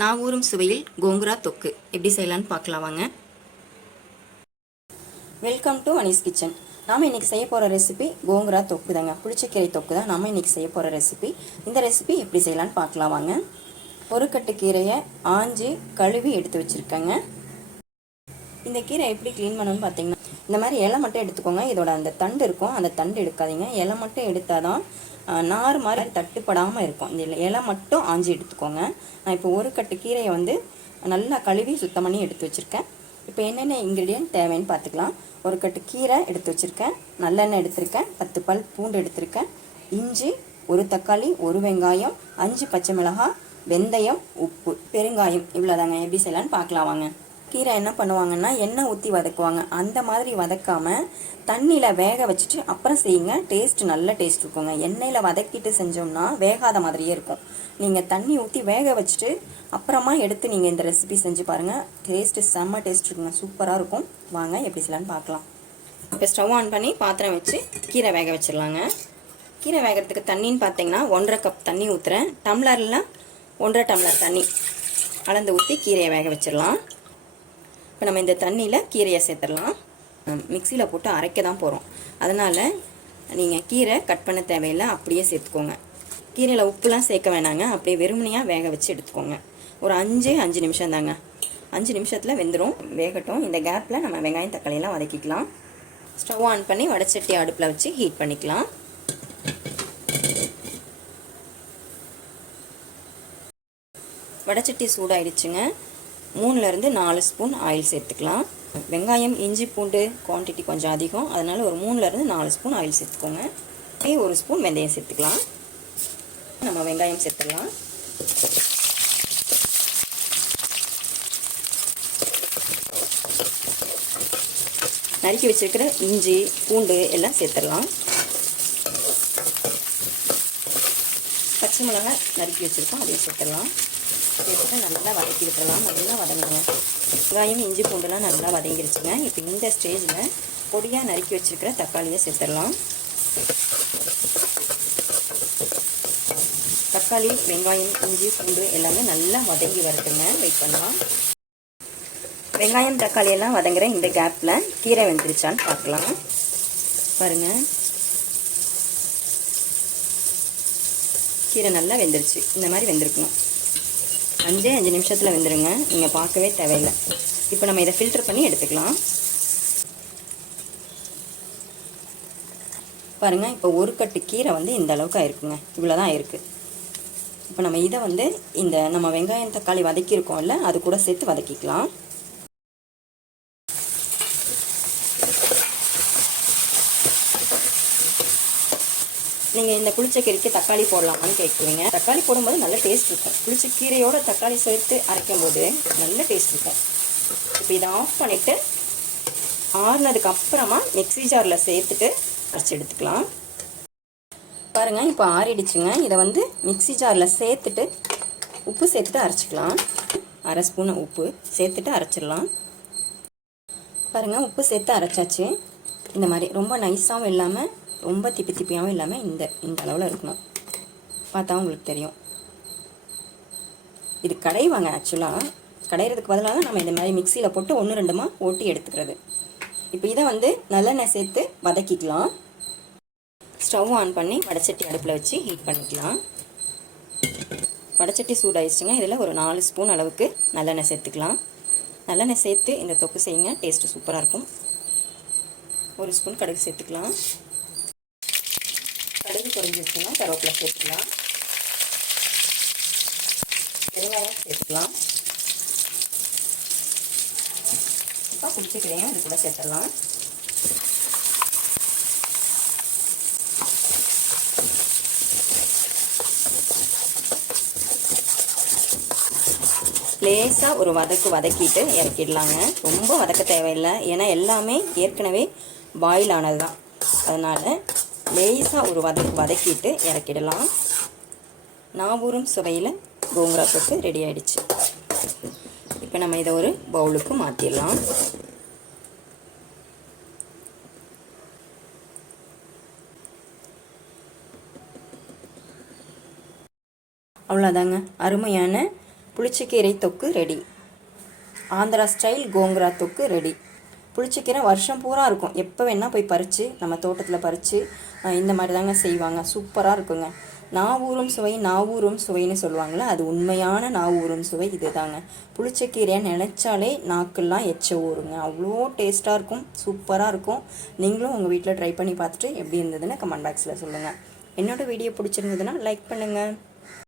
நாவூரும் சுவையில் கோங்குரா தொக்கு எப்படி செய்யலான்னு பார்க்கலாம் வாங்க. Welcome to Anees kitchen. நாம் இன்றைக்கி செய்ய போகிற ரெசிபி கோங்குரா தொக்கு தாங்க. புளிச்சக்கீரை தொக்கு தான் நாம் இன்றைக்கி செய்ய போகிற ரெசிபி. இந்த ரெசிபி எப்படி செய்யலான்னு பார்க்கலாம் வாங்க. ஒரு கட்டு கீரையை ஆஞ்சி கழுவி எடுத்து வச்சுருக்கேங்க. இந்த கீரை எப்படி க்ளீன் பண்ணணும்னு பார்த்தீங்கன்னா, இந்த மாதிரி இலை மட்டும் எடுத்துக்கோங்க. இதோட அந்த தண்டு இருக்கும், அந்த தண்டு எடுக்காதீங்க. இலை மட்டும் எடுத்தால் தான் நார் மாதிரி தட்டுப்படாமல் இருக்கும். இந்த இலை மட்டும் ஆஞ்சி எடுத்துக்கோங்க. நான் இப்போ ஒரு கட்டு கீரையை வந்து நல்லா கழுவி சுத்தம் பண்ணி எடுத்து வச்சுருக்கேன். இப்போ என்னென்ன இன்க்ரீடியன்ட் தேவைன்னு பார்த்துக்கலாம். ஒரு கட்டு கீரை எடுத்து வச்சுருக்கேன், நல்லெண்ணெய் எடுத்திருக்கேன், 10 பல் பூண்டு எடுத்திருக்கேன், இஞ்சி, ஒரு தக்காளி, ஒரு வெங்காயம், 5 பச்சை மிளகாய், வெந்தயம், உப்பு, பெருங்காயம், இவ்வளோதாங்க. எப்படி செய்யலான்னு பார்க்கலாம் வாங்க. கீரை என்ன பண்ணுவாங்கன்னா எண்ணெய் ஊற்றி வதக்குவாங்க. அந்த மாதிரி வதக்காமல் தண்ணியில் வேக வச்சுட்டு அப்புறம் செய்யுங்க. டேஸ்ட் நல்ல டேஸ்ட் இருக்குங்க. எண்ணெயில் வதக்கிட்டு செஞ்சோம்னா வேகாத மாதிரியே இருக்கும். நீங்கள் தண்ணி ஊற்றி வேக வச்சுட்டு அப்புறமா எடுத்து நீங்கள் இந்த ரெசிபி செஞ்சு பாருங்கள். டேஸ்ட்டு செம்ம டேஸ்ட் இருக்குங்க, சூப்பராக இருக்கும். வாங்க எப்படி செய்யலான்னு பார்க்கலாம். இப்போ ஸ்டவ் ஆன் பண்ணி பாத்திரம் வச்சு கீரை வேக வச்சிடலாங்க. கீரை வேகிறதுக்கு தண்ணின்னு பார்த்தீங்கன்னா 1.5 கப் தண்ணி ஊற்றுறேன். டம்ளரில் 1.5 டம்ளர் தண்ணி அளந்து ஊற்றி கீரையை வேக வச்சிடலாம். இப்போ நம்ம இந்த தண்ணியில் கீரையை சேர்த்துடலாம். மிக்சியில் போட்டு அரைக்க தான் போகிறோம். அதனால் நீங்கள் கீரை கட் பண்ண தேவையில்லை, அப்படியே சேர்த்துக்கோங்க. கீரையில் உப்புலாம் சேர்க்க வேணாங்க, அப்படியே வெறுமனையாக வேக வச்சு எடுத்துக்கோங்க. ஒரு 5 நிமிஷம் தாங்க. 5 நிமிஷத்தில் வெந்துடும். வேகட்டும். இந்த கேப்பில் நம்ம வெங்காயம் தக்காளியெல்லாம் வதக்கிக்கலாம். ஸ்டவ் ஆன் பண்ணி வடைச்சட்டி அடுப்பில் வச்சு ஹீட் பண்ணிக்கலாம். வடைச்சட்டி சூடாயிடுச்சுங்க. 3லேருந்து 4 ஸ்பூன் ஆயில் சேர்த்துக்கலாம். வெங்காயம், இஞ்சி, பூண்டு குவான்டிட்டி கொஞ்சம் அதிகம், அதனால் ஒரு 3லேருந்து 4 ஸ்பூன் ஆயில் சேர்த்துக்கோங்க. 1 ஸ்பூன் வெந்தயம் சேர்த்துக்கலாம். நம்ம வெங்காயம் சேர்த்துக்கலாம். நறுக்கி வச்சிருக்கிற இஞ்சி, பூண்டு எல்லாம் சேர்த்துடலாம். பச்சை மிளகாய் நறுக்கி வச்சுருக்கோம், அதையும் சேர்த்துடலாம். சேர்த்துட்டு நல்லா வதக்கி விட்டுறலாம். நல்லா வதங்குங்க. வெங்காயம், இஞ்சி, பூண்டுலாம் நல்லா வதங்கிருச்சுங்க. இப்போ இந்த ஸ்டேஜில் பொடியாக நறுக்கி வச்சுருக்கிற தக்காளியை சேர்த்துடலாம். தக்காளி, வெங்காயம், இஞ்சி, பூண்டு எல்லாமே நல்லா வதங்கி வரட்டுங்க. வெயிட் பண்ணலாம். வெங்காயம், தக்காளி எல்லாம் வதங்குற இந்த கேப்பில் கீரை வெந்துருச்சான்னு பார்க்கலாம். பாருங்கள், கீரை நல்லா வெந்துருச்சு. இந்த மாதிரி வெந்திருக்கணும். 5 நிமிஷத்தில் வெந்துருங்க. நீங்கள் பார்க்கவே தேவையில்லை. இப்போ நம்ம இதை ஃபில்டர் பண்ணி எடுத்துக்கலாம். பாருங்கள், இப்போ ஒரு கட்டு கீரை வந்து இந்த அளவுக்கு ஆயிருக்குங்க. இவ்வளோ தான் ஆயிருக்கு. இப்போ நம்ம இதை வந்து இந்த நம்ம வெங்காயம் தக்காளி வதக்கியிருக்கோம்ல, அது கூட சேர்த்து வதக்கிக்கலாம். நீங்கள் இந்த புளிச்சக்கீரைக்கு தக்காளி போடலாமான்னு கேட்குவீங்க. தக்காளி போடும்போது நல்ல டேஸ்ட் இருக்கும். புளிச்சக்கீரையோட தக்காளி சேர்த்து அரைக்கும் போது நல்ல டேஸ்ட் இருக்கும். இப்போ இதை ஆஃப் பண்ணிவிட்டு ஆறுனதுக்கு அப்புறமா மிக்ஸி ஜாரில் சேர்த்துட்டு அரைச்சி எடுத்துக்கலாம். பாருங்கள், இப்போ ஆறிடுச்சுங்க. இதை வந்து மிக்ஸி ஜாரில் சேர்த்துட்டு உப்பு சேர்த்துட்டு அரைச்சிக்கலாம். 1/2 ஸ்பூன் உப்பு சேர்த்துட்டு அரைச்சிடலாம். பாருங்கள், உப்பு சேர்த்து அரைச்சாச்சு. இந்த மாதிரி ரொம்ப நைஸாகவும் இல்லாமல் ரொம்ப திப்பி திப்பியாகவும் இல்லாமல் இந்த அளவில் இருக்கணும். பார்த்தா உங்களுக்கு தெரியும். இது கடைவாங்க. ஆக்சுவலாக கடையிறதுக்கு பதிலாக தான் நம்ம இந்த மாதிரி மிக்சியில் போட்டு 1-2 ஓட்டி எடுத்துக்கிறது. இப்போ இதை வந்து நல்லெண்ணெய் சேர்த்து வதக்கிக்கலாம். ஸ்டவ் ஆன் பண்ணி வடைச்சட்டி அடுப்பில் வச்சு ஹீட் பண்ணிக்கலாம். வடைச்சட்டி சூடாயிடுச்சுங்க. இதில் ஒரு 4 ஸ்பூன் அளவுக்கு நல்லெண்ணெய் சேர்த்துக்கலாம். நல்லெண்ணெய் சேர்த்து இந்த தொக்கு செய்யுங்க, டேஸ்ட்டு சூப்பராக இருக்கும். 1 ஸ்பூன் கடுகு சேர்த்துக்கலாம். கடுகு பொரிஞ்சிருச்சுன்னா கருவேப்பிலை சேர்த்துக்கலாம். பெருங்காயம் சேர்த்துக்கலாம். இப்போ புளிச்சக்கீரையும் இது கூட சேர்த்துடலாம். லேசாக ஒரு வதக்கிட்டு இறக்கிடலாங்க. ரொம்ப வதக்க தேவையில்லை, ஏன்னா எல்லாமே ஏற்கனவே பாயில் ஆனது தான். அதனால் லேசாக ஒரு வதக்கிட்டு இறக்கிடலாம். நாவூரும் சுவையில் கோங்குரா தொக்கு ரெடி ஆகிடுச்சு. இப்போ நம்ம இதை ஒரு பவுலுக்கு மாற்றிடலாம். அவ்வளோதாங்க. அருமையான புளிச்சக்கீரை தொக்கு ரெடி. ஆந்திரா ஸ்டைல் கோங்கரா தொக்கு ரெடி. புளிச்சக்கீரை வருஷம் பூரா இருக்கும், எப்போ வேணால் போய் பறித்து நம்ம தோட்டத்தில் பறித்து இந்த மாதிரி தாங்க செய்வாங்க. சூப்பராக இருக்குங்க. நாவூரும் சுவை நாவூரும் சுவைன்னு சொல்லுவாங்களே, அது உண்மையான நாவூரும் சுவை இது தாங்க. புளிச்சக்கீரையை நினச்சாலே நாக்கெல்லாம் எச்ச ஊறுங்க, அவ்வளோ டேஸ்ட்டாக இருக்கும், சூப்பராக இருக்கும். நீங்களும் உங்கள் வீட்டில் ட்ரை பண்ணி பார்த்துட்டு எப்படி இருந்ததுன்னு கமெண்ட் பாக்ஸில் சொல்லுங்கள். என்னோடய வீடியோ பிடிச்சிருந்ததுன்னா லைக் பண்ணுங்கள்.